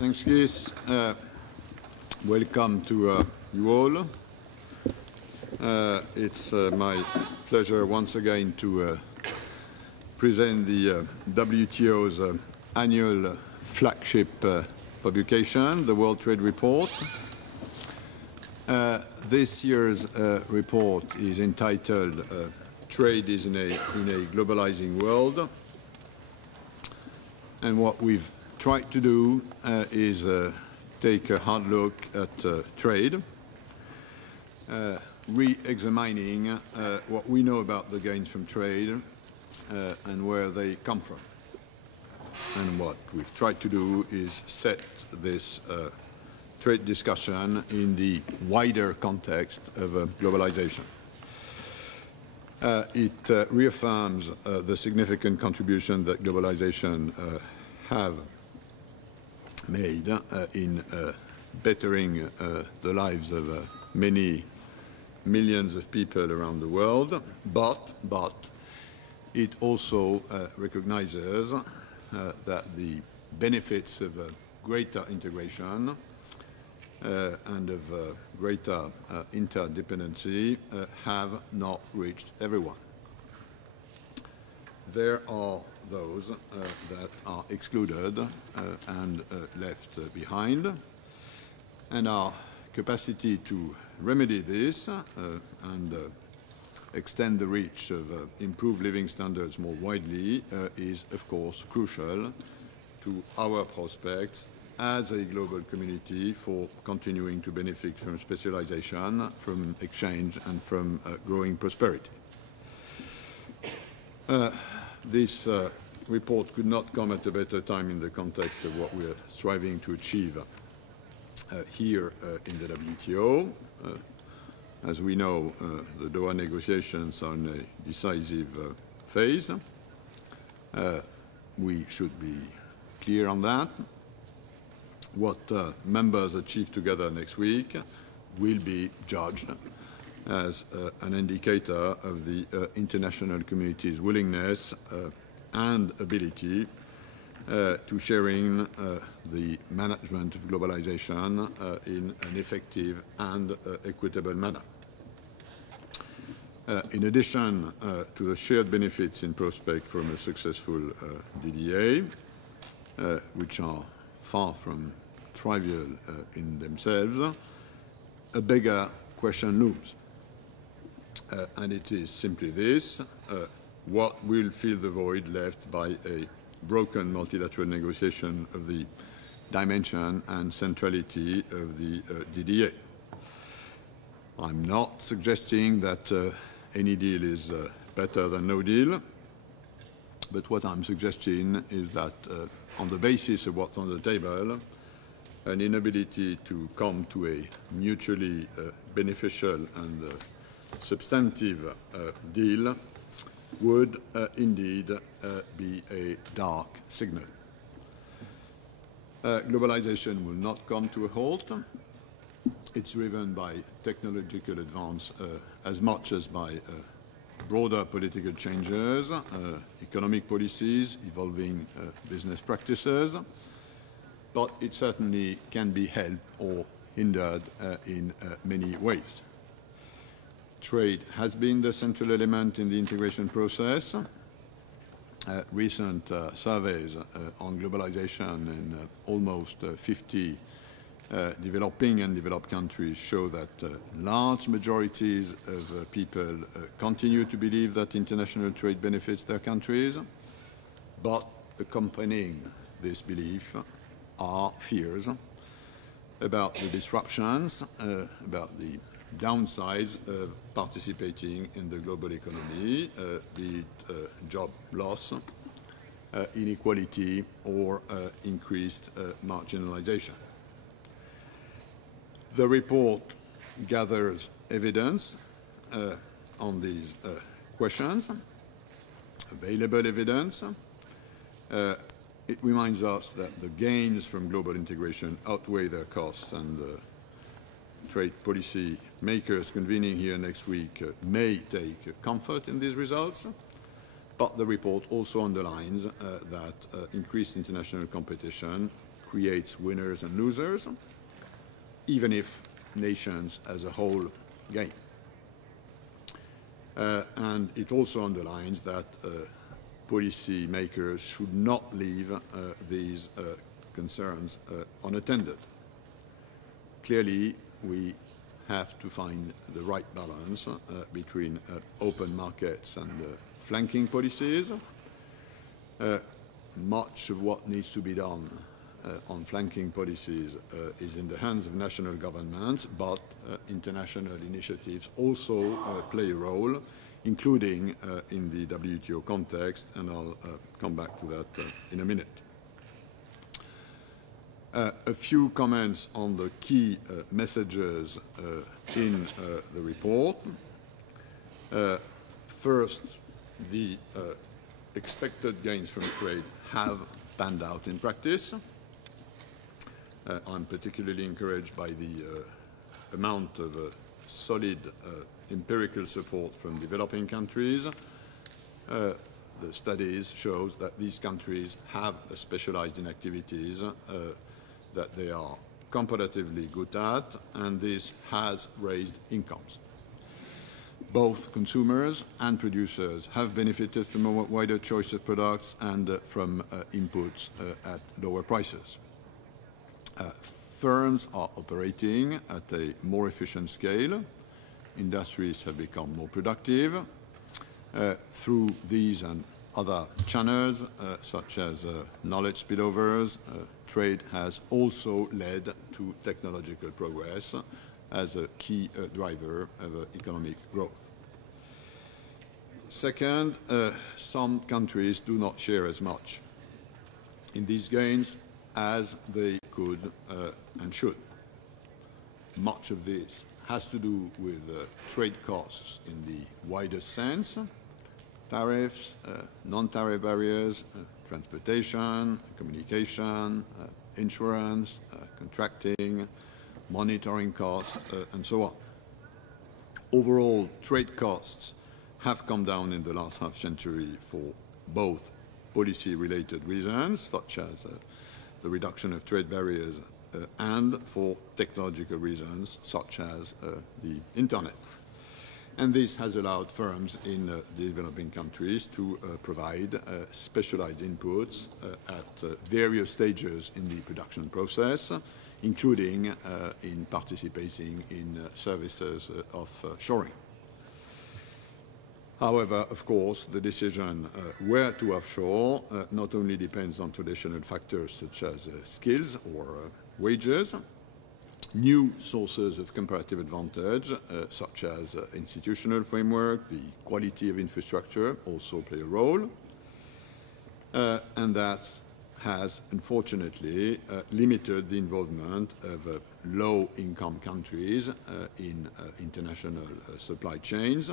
Thanks, Keith. Welcome to you all. It's my pleasure once again to present the WTO's annual flagship publication, the World Trade Report. This year's report is entitled Trade is in a Globalizing World. And what we've tried to do is take a hard look at trade, re-examining what we know about the gains from trade and where they come from. And what we've tried to do is set this trade discussion in the wider context of globalization. It reaffirms the significant contribution that globalization have made in bettering the lives of many millions of people around the world, but it also recognizes that the benefits of greater integration and of greater interdependency have not reached everyone. There are those that are excluded and left behind, and our capacity to remedy this and extend the reach of improved living standards more widely is, of course, crucial to our prospects as a global community for continuing to benefit from specialization, from exchange, and from growing prosperity. This report could not come at a better time in the context of what we are striving to achieve here in the WTO. As we know, the Doha negotiations are in a decisive phase. We should be clear on that. What members achieve together next week will be judged as an indicator of the international community's willingness and ability to sharing the management of globalization in an effective and equitable manner. In addition to the shared benefits in prospect from a successful DDA, which are far from trivial in themselves, a bigger question looms. And it is simply this: what will fill the void left by a broken multilateral negotiation of the dimension and centrality of the DDA? I'm not suggesting that any deal is better than no deal, but what I'm suggesting is that on the basis of what's on the table, an inability to come to a mutually beneficial and substantive deal would indeed be a dark signal. Globalization will not come to a halt. It's driven by technological advance as much as by broader political changes, economic policies, evolving business practices, but it certainly can be helped or hindered in many ways. Trade has been the central element in the integration process. Recent surveys on globalization in almost 50 developing and developed countries show that large majorities of people continue to believe that international trade benefits their countries, but accompanying this belief are fears about the disruptions, about the downsides of participating in the global economy, be it job loss, inequality, or increased marginalization. The report gathers evidence on these questions, available evidence. It reminds us that the gains from global integration outweigh their costs, and trade policy makers convening here next week may take comfort in these results. But the report also underlines that increased international competition creates winners and losers, even if nations as a whole gain. And it also underlines that policy makers should not leave these concerns unattended. Clearly, we have to find the right balance between open markets and flanking policies. Much of what needs to be done on flanking policies is in the hands of national governments, but international initiatives also play a role, including in the WTO context, and I'll come back to that in a minute. A few comments on the key messages in the report. First, the expected gains from trade have panned out in practice. I'm particularly encouraged by the amount of solid empirical support from developing countries. The studies shows that these countries have specialized in activities that they are comparatively good at, and this has raised incomes. Both consumers and producers have benefited from a wider choice of products and from inputs at lower prices. Firms are operating at a more efficient scale. Industries have become more productive. Through these and other channels, such as knowledge spillovers, trade has also led to technological progress as a key driver of economic growth. Second, some countries do not share as much in these gains as they could and should. Much of this has to do with trade costs in the wider sense, tariffs, non-tariff barriers, transportation, communication, insurance, contracting, monitoring costs, and so on. Overall, trade costs have come down in the last half-century for both policy-related reasons, such as the reduction of trade barriers, and for technological reasons, such as the Internet. And this has allowed firms in developing countries to provide specialized inputs at various stages in the production process, including in participating in services of shoring. However, of course, the decision where to offshore not only depends on traditional factors such as skills or wages. New sources of comparative advantage, such as institutional framework, the quality of infrastructure, also play a role. And that has, unfortunately, limited the involvement of low-income countries in international supply chains,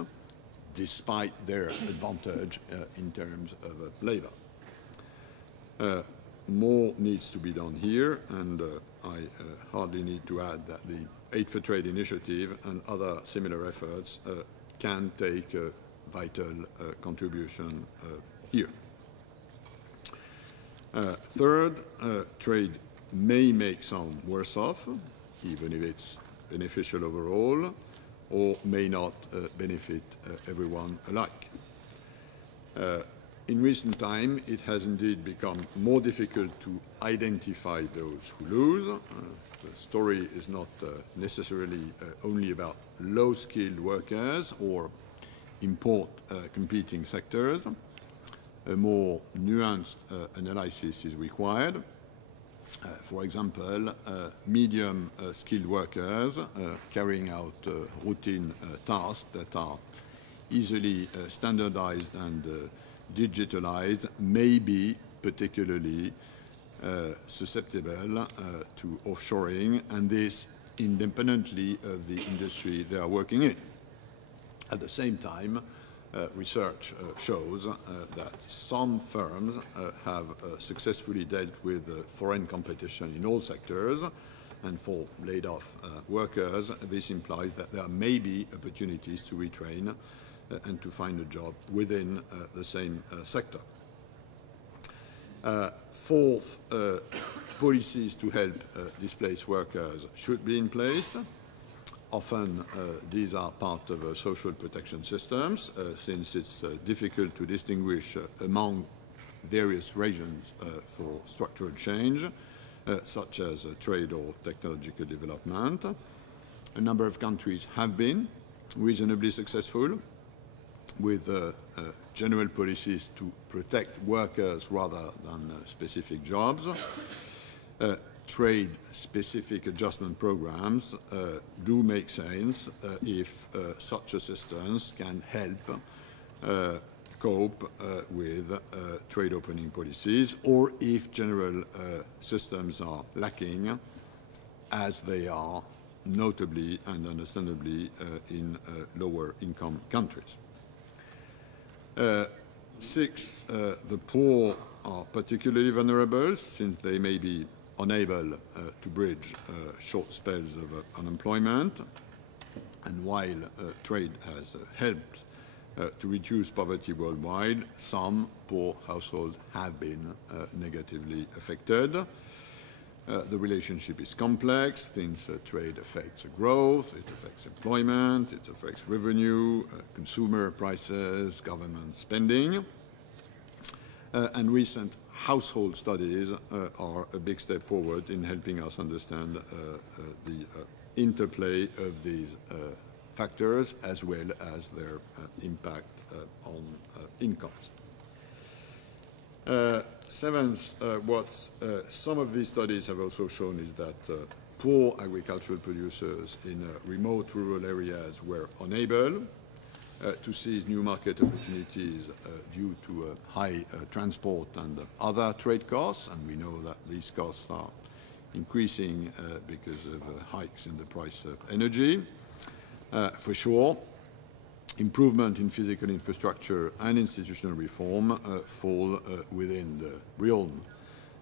despite their advantage in terms of labor. More needs to be done here, and I hardly need to add that the Aid for Trade initiative and other similar efforts can take a vital contribution here. Third, trade may make some worse off, even if it's beneficial overall, or may not benefit everyone alike. In recent time, it has indeed become more difficult to identify those who lose. The story is not necessarily only about low-skilled workers or import-competing sectors. A more nuanced analysis is required. For example, medium-skilled workers carrying out routine tasks that are easily standardized and digitalized may be particularly susceptible to offshoring, and this independently of the industry they are working in. At the same time, research shows that some firms have successfully dealt with foreign competition in all sectors, and for laid-off workers, this implies that there may be opportunities to retrain and to find a job within the same sector. Fourth, policies to help displaced workers should be in place. Often these are part of social protection systems, since it's difficult to distinguish among various regions for structural change, such as trade or technological development. A number of countries have been reasonably successful with general policies to protect workers rather than specific jobs. Trade-specific adjustment programs do make sense if such assistance can help cope with trade opening policies, or if general systems are lacking, as they are notably and understandably in lower income countries. Six, the poor are particularly vulnerable since they may be unable to bridge short spells of unemployment. And while trade has helped to reduce poverty worldwide, some poor households have been negatively affected. The relationship is complex since trade affects growth, it affects employment, it affects revenue, consumer prices, government spending. And recent household studies are a big step forward in helping us understand the interplay of these factors as well as their impact on incomes. Seventh, what some of these studies have also shown is that poor agricultural producers in remote rural areas were unable to seize new market opportunities due to high transport and other trade costs, and we know that these costs are increasing because of hikes in the price of energy. For sure, improvement in physical infrastructure and institutional reform fall within the realm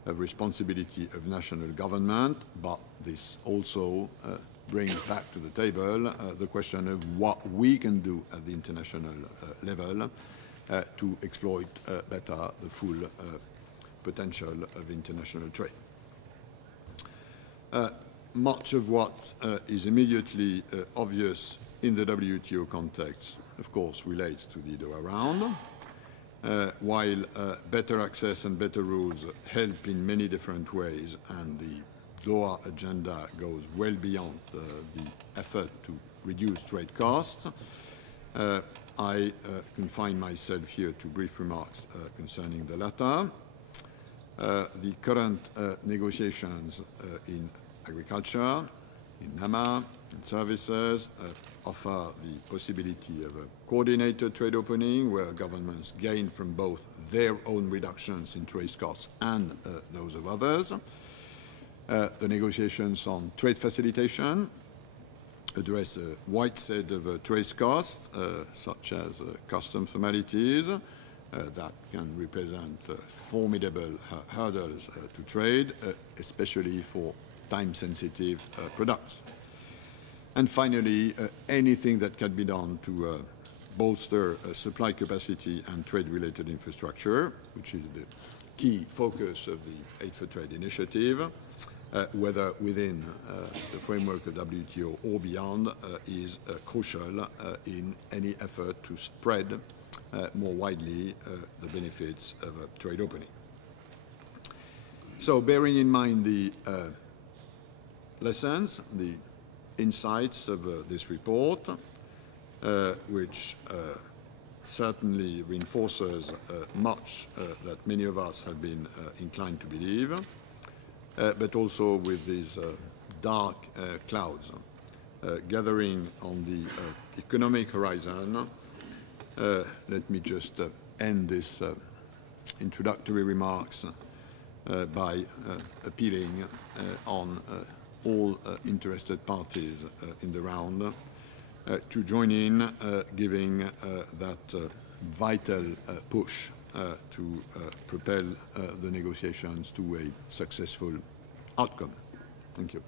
of responsibility of national government, but this also brings back to the table the question of what we can do at the international level to exploit better the full potential of international trade. Much of what is immediately obvious in the WTO context, of course, relates to the Doha round, while better access and better rules help in many different ways, and the Doha agenda goes well beyond the effort to reduce trade costs. I confine myself here to brief remarks concerning the latter. The current negotiations in agriculture, in NAMA, in services, offer the possibility of a coordinated trade opening where governments gain from both their own reductions in trade costs and those of others. The negotiations on trade facilitation address a wide set of trade costs, such as custom formalities, that can represent formidable hurdles to trade, especially for time-sensitive products. And finally, anything that can be done to bolster supply capacity and trade-related infrastructure, which is the key focus of the Aid for Trade initiative, whether within the framework of WTO or beyond, is crucial in any effort to spread more widely the benefits of a trade opening. So bearing in mind the lessons, the insights of this report, which certainly reinforces much that many of us have been inclined to believe, but also with these dark clouds gathering on the economic horizon. Let me just end this introductory remarks by appealing on all interested parties in the round to join in giving that vital push to propel the negotiations to a successful outcome. Thank you.